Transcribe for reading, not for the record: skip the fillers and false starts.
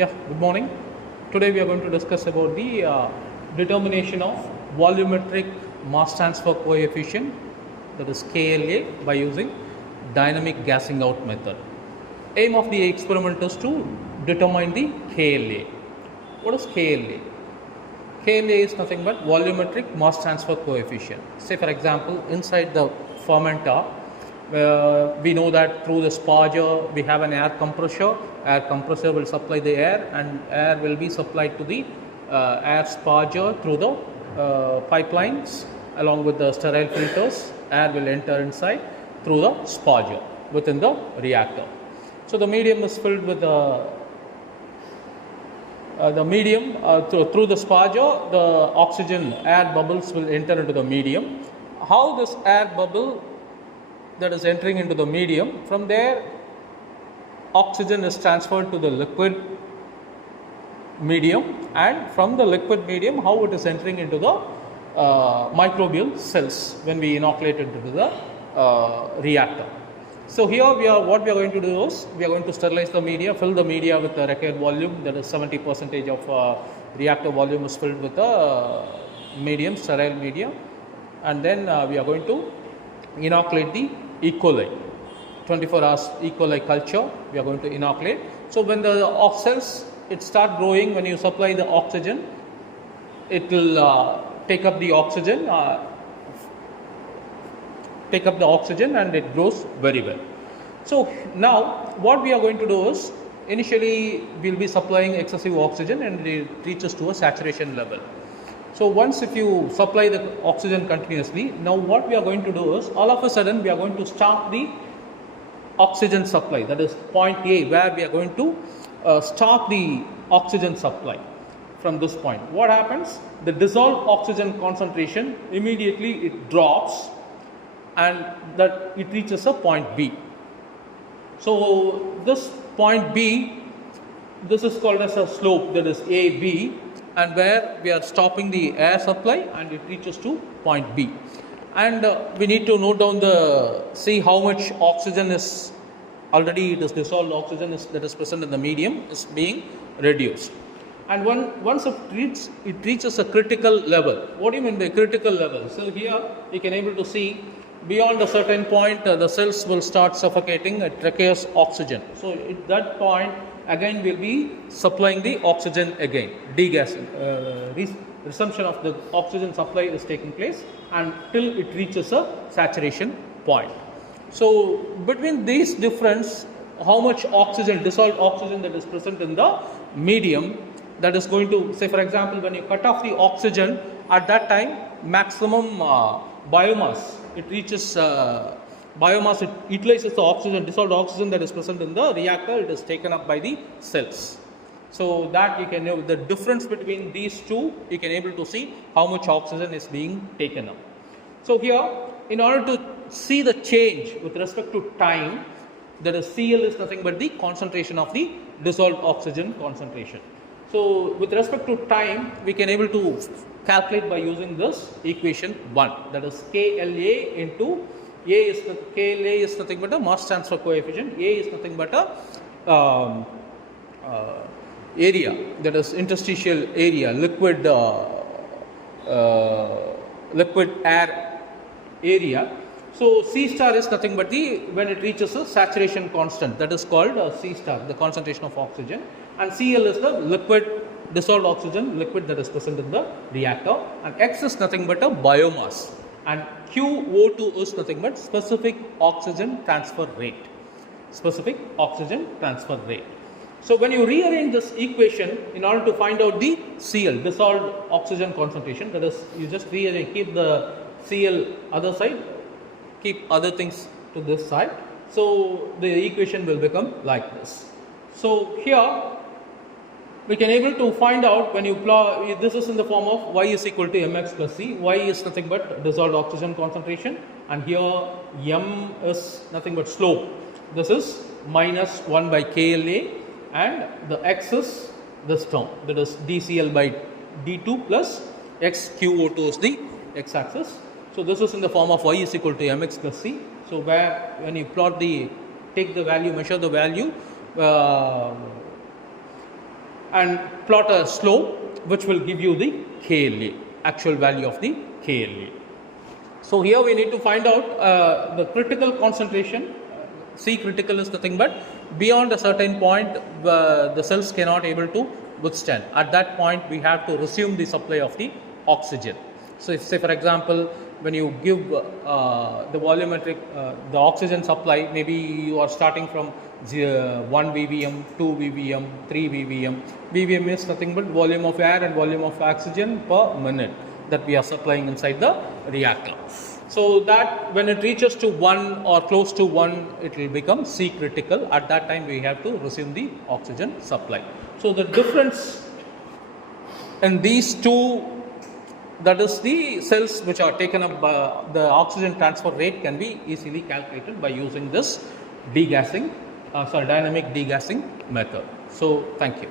Yeah, good morning. Today we are going to discuss about the determination of volumetric mass transfer coefficient, that is kLa, by using dynamic gassing out method. Aim of the experiment is to determine the kLa. What is kLa? kLa is nothing but volumetric mass transfer coefficient. Say for example, inside the fermenter, we know that through the sparger we have an air compressor. Air compressor will supply the air, and air will be supplied to the air sparger through the pipelines along with the sterile filters. Air will enter inside through the sparger within the reactor. So the medium is filled with the medium through the sparger. The oxygen air bubbles will enter into the medium. How this air bubble that is entering into the medium, from there oxygen is transferred to the liquid medium, and from the liquid medium how it is entering into the microbial cells when we inoculate it into the reactor. So here what we are going to do is we are going to sterilize the media, fill the media with the required volume, that is 70% of reactor volume is filled with the medium, sterile medium, and then we are going to inoculate the E. coli. 24 hours E. coli culture we are going to inoculate. So when the cells start growing, when you supply the oxygen, it will take up the oxygen and it grows very well. So now what we are going to do is, initially we will be supplying excessive oxygen and it reaches to a saturation level. So once if you supply the oxygen continuously, now what we are going to do is, all of a sudden we are going to stop the oxygen supply, that is point A, where we are going to stop the oxygen supply. From this point, what happens? The dissolved oxygen concentration immediately it drops, and that it reaches a point B. So this point B, this is called as a slope, that is AB, and where we are stopping the air supply and it reaches to point B. And we need to note down see how much oxygen is already, it is dissolved oxygen that is present in the medium is being reduced. And once it reaches a critical level. What do you mean by critical level? So here you can able to see beyond a certain point the cells will start suffocating. It requires oxygen. So at that point again we'll be supplying the oxygen again, degassing. Resumption of the oxygen supply is taking place until it reaches a saturation point. So between these difference, how much oxygen, dissolved oxygen that is present in the medium, that is going to, say for example, when you cut off the oxygen, at that time maximum biomass, it reaches biomass, it utilizes the oxygen, dissolved oxygen that is present in the reactor, it is taken up by the cells. So that you can know the difference between these two, you can able to see how much oxygen is being taken up. So here, in order to see the change with respect to time, that is Cl is nothing but the concentration of the dissolved oxygen concentration. So with respect to time, we can able to calculate by using this equation 1, that is kLa into kLa is nothing but a mass transfer coefficient, A is nothing but a area, that is interstitial area, liquid air area. So C star is nothing but when it reaches a saturation constant, that is called C star, the concentration of oxygen, and Cl is the liquid, dissolved oxygen liquid that is present in the reactor, and X is nothing but a biomass, and QO2 is nothing but specific oxygen transfer rate. Specific oxygen transfer rate. So when you rearrange this equation in order to find out the Cl, dissolved oxygen concentration, that is, you just rearrange, keep the Cl other side, keep other things to this side. So the equation will become like this. So here we can able to find out, when you plot, this is in the form of y is equal to mx plus c. Y is nothing but dissolved oxygen concentration, and here m is nothing but slope. This is minus 1 by kLa, and the x is this term, that is dCl by d2 plus xQO2 is the x axis. So this is in the form of y is equal to mx plus c. So where when you plot take the value, measure the value, and plot a slope which will give you the kLa, actual value of the kLa. So here we need to find out the critical concentration. C critical is the thing, but beyond a certain point the cells cannot able to withstand. At that point we have to resume the supply of the oxygen. So if, say for example, when you give the volumetric the oxygen supply, maybe you are starting from 1 ppm, 2 ppm, 3 ppm. ppm is nothing but volume of air and volume of oxygen per minute that we are supplying inside the reactor. So that when it reaches to 1 or close to 1, it will become C critical. At that time we have to resume the oxygen supply. So the difference in these two, that is the cells which are taken up by the oxygen transfer rate, can be easily calculated by using this dynamic degassing method. So thank you.